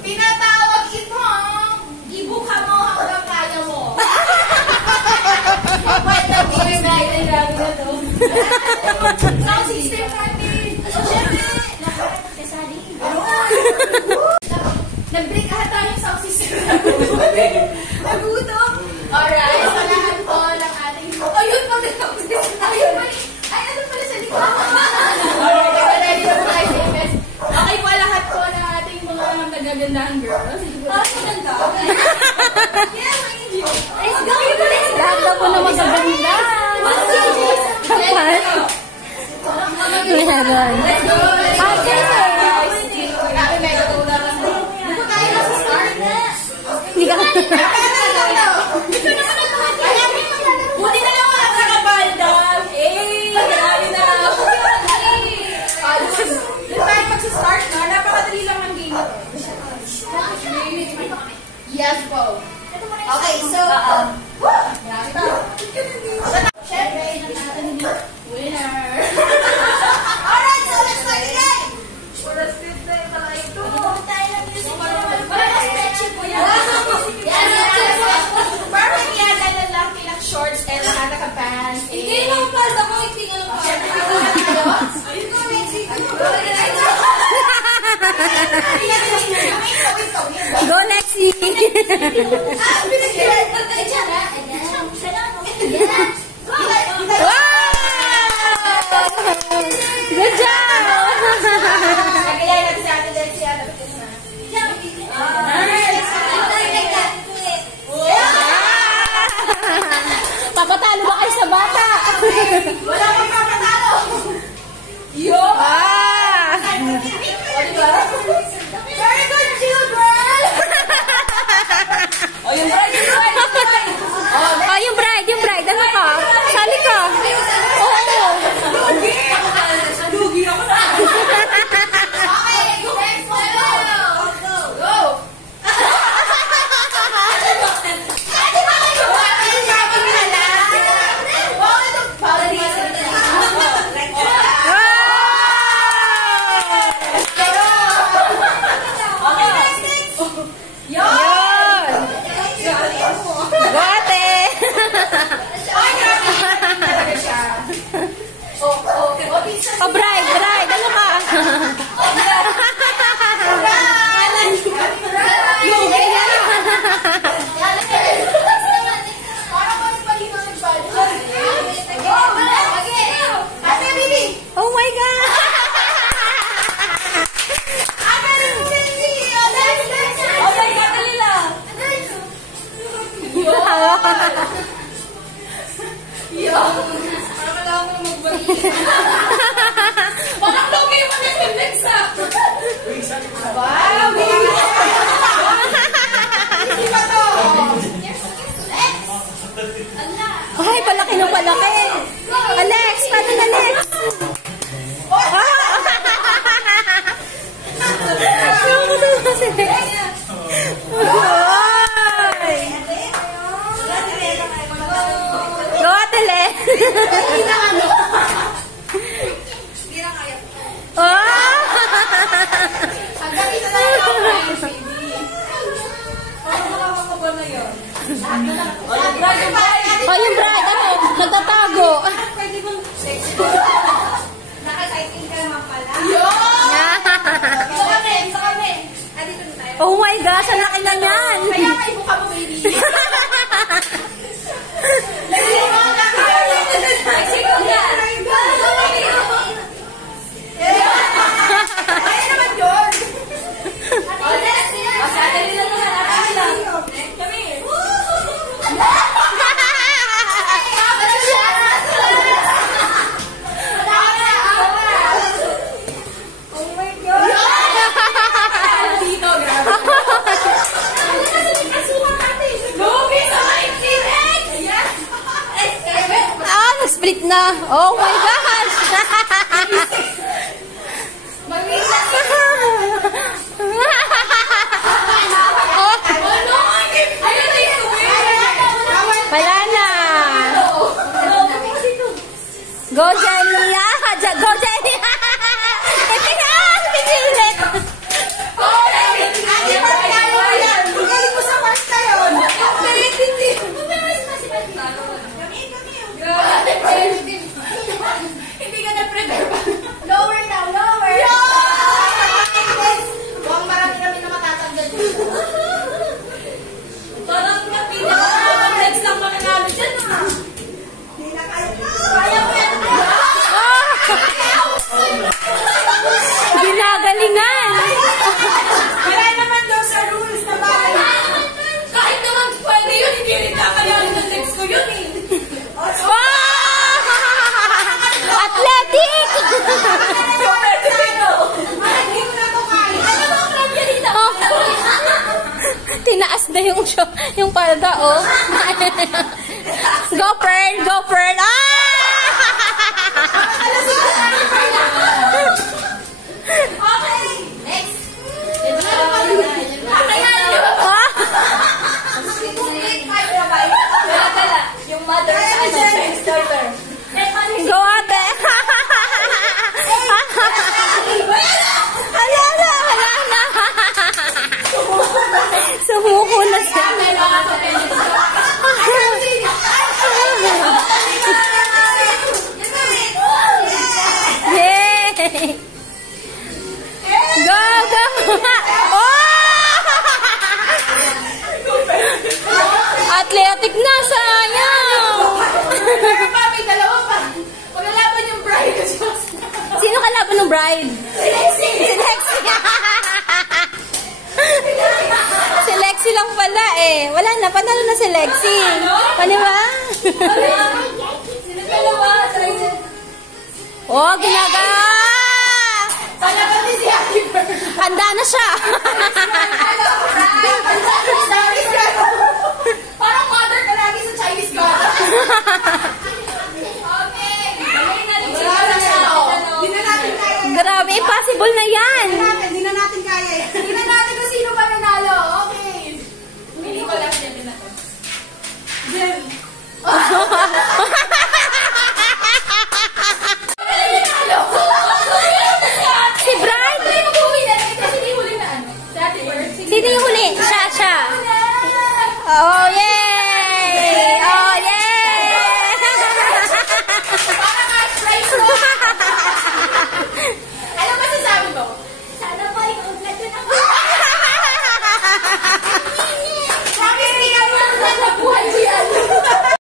Pinatawag itong ibuka mo hanggang kaya mo. Kapag na-beer na ito. Sound system natin. So, syempre, nakakasali. Nag-break ata yung sound system natin. Nagutom. Alright, sa lahat po ng ating... Ayun pa rin. Ayun pa rin. Ay, ano pala sa likod? Alright, ready na po tayo sa events. Okay po lahat po ng ating mga nagagandang girls. Maganda. Yeah, let's go. Lahat na po na magaganda. Kapal. Meron. Let's go. Okay. Grabe, mega tuna ka. Buko tayo na sa start. Hindi ka... Buti na lang wala sa kabaldam. Grabe na. Doon tayo mag-start, no? Napakadali lang ang game ito. Yes, po. Okay, so, syempre, natin yung winner. Alright, so let's start again. Para step tayo pala ito. Tayo na music. Para stretching po yan. Perfect yan. Dala lang pinang shorts and nakaka-pants. Hindi lang pants. Ako nagtingan ng pants. Go, Lexi! Wow! Good job! Nagayay natin si Ate Lexi. Papatalo ba kayo sa bata? Wala kang papatalo! Yo! Very good, children! Oh, yung bride. Ano ka? Sali ka. Oo. Lugi ako na! Okay, next one. Go! Oh, bride. Ano ka? Oh my God! Parang logi yung mga tendency. Wow! Hindi ba to? Ay, palaki ng palaki. Alex, paano na, Alex? Go, Ate Le. Oh, yung bride, ano? Nagtatago. Naka-sighting ka naman pala. Sa kami. Dito na tayo. Oh my gosh, ang laki na yan. Kaya may buka mo, baby. Kaya naman yun. Sadali lang naman. Kami. Oh my God. Dito, grabe. Ah, nag-split na. Oh my gosh. Wala na. Go, Jenny. Go, Jenny. Ito na. Pichilit. Yung palda, oh. Go, Pearl! Go, Pearl! Ah! Okay, next. Kakayahan niyo ba? Ah! Yung mother sa starter. Go, ate! Hala na! Hala na! Sumuko na siya. Yay! Go, go! Oh! Athletic na, sayang! May dalawa pa. Maglalaban yung bride. Sino kalaban ng bride? Si Lexi. Si Lexi! Si Lexi lang pala eh. Wala na, panalo na si Lexi. Ano ba? Sino dalawa? Oh, ginagawa! Palaban din si Happy Bird. Handa na siya. Parang mother ka lagi sa Chinese God. Okay. Hindi na natin kaya. Grabe, impossible na yan. Hindi na natin kaya. Hindi na natin kung sino pa nanalo. Okay. Hindi ko lang din na to. Jem.